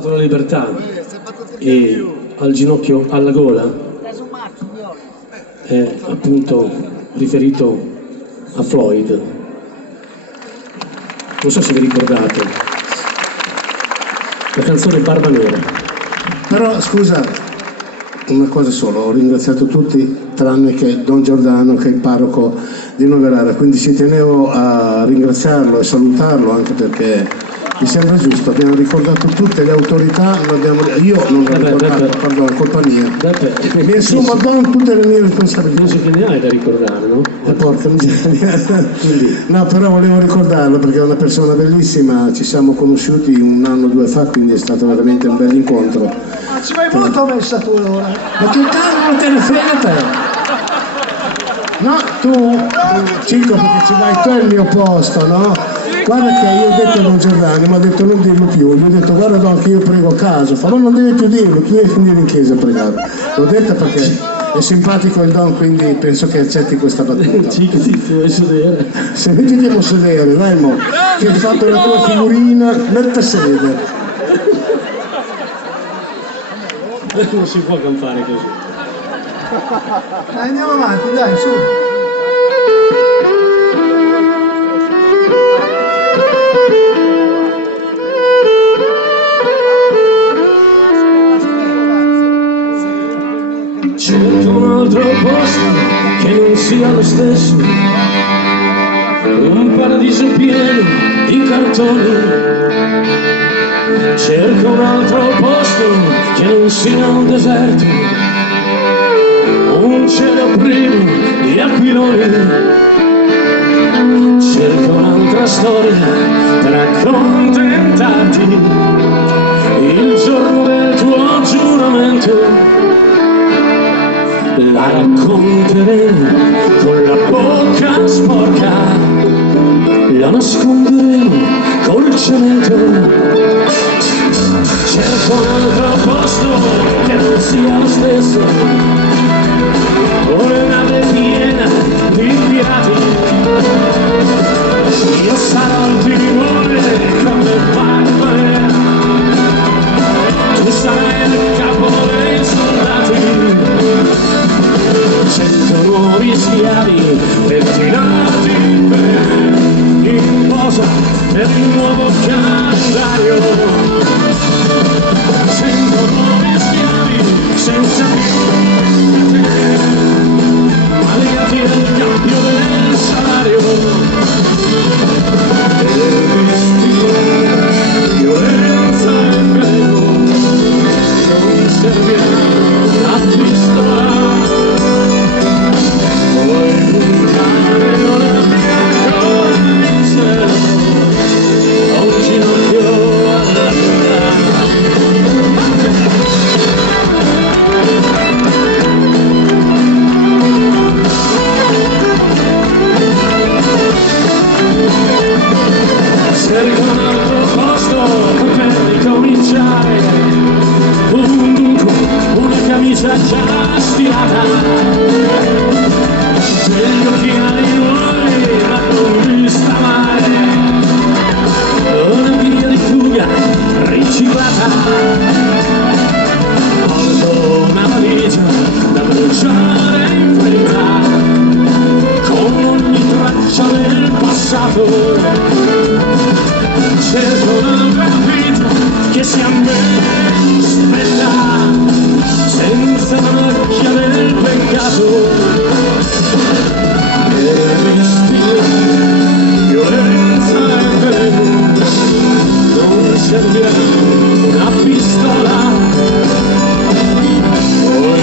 La libertà e al ginocchio alla gola è appunto riferito a Floyd. Non so se vi ricordate la canzone Barba Nera. Però scusa, una cosa solo, ho ringraziato tutti tranne che Don Giordano, che è il parroco di Novellara, quindi ci tenevo a ringraziarlo e salutarlo, anche perché mi sembra giusto. Abbiamo ricordato tutte le autorità, io non l'ho ricordato, pardon, è colpa mia. Mi assumo Don tutte le mie responsabilità. Penso che ne hai da ricordare, no? Porca miseria. No, però volevo ricordarlo perché è una persona bellissima, ci siamo conosciuti un anno o due fa, quindi è stato veramente un bel incontro. Ma ci vai molto messa tu allora? Ma che cazzo te ne frega te? No, tu, Cico, perché ci vai tu è il mio posto, no? Guarda che io ho detto a Don Giordano, mi ha detto non dirlo più, gli ho detto guarda Don che io prego a caso, fa ma non devi più dirlo, chi è finire in chiesa a pregare? L'ho detto perché è simpatico il Don, quindi penso che accetti questa battuta. Cico, ti vuoi sedere? Se mettiti a sedere, dai mo, che hai fatto la tua figurina, metta a sedere. Non si può campare così. Dai, andiamo avanti, dai, su. Cerco un altro posto che non sia lo stesso, un paradiso pieno di cartoni. Cerco un altro posto che non sia un deserto, un cielo privo di aquiloni. Cerco un'altra storia per accontentarti il giorno del tuo giuramento. La racconteremo con la bocca sporca, la nasconderemo col cemento. Cerco un altro posto che non sia lo stesso, una nave piena di pirati. Io sarò il timone come Barba Nera, tu sarai il capo dei soldati. 100 nuovi schiavi per tirarti in posa per il nuovo calendario. 100 nuovi schiavi senza più te, ma legati al cambio del salario. Violenza e prego, non servirà la pistola. Cerco un altro posto per ricominciare, una camicia già stirata, degli occhiali nuovi ma non vista mai, una via di fuga riciclata, porto una valigia da bruciare in fretta, con ogni traccia del passato. Cerco un'altra vita che sia meno stretta, senza la macchia del peccato. E respiro violenza e prego, non servirà una pistola. Poi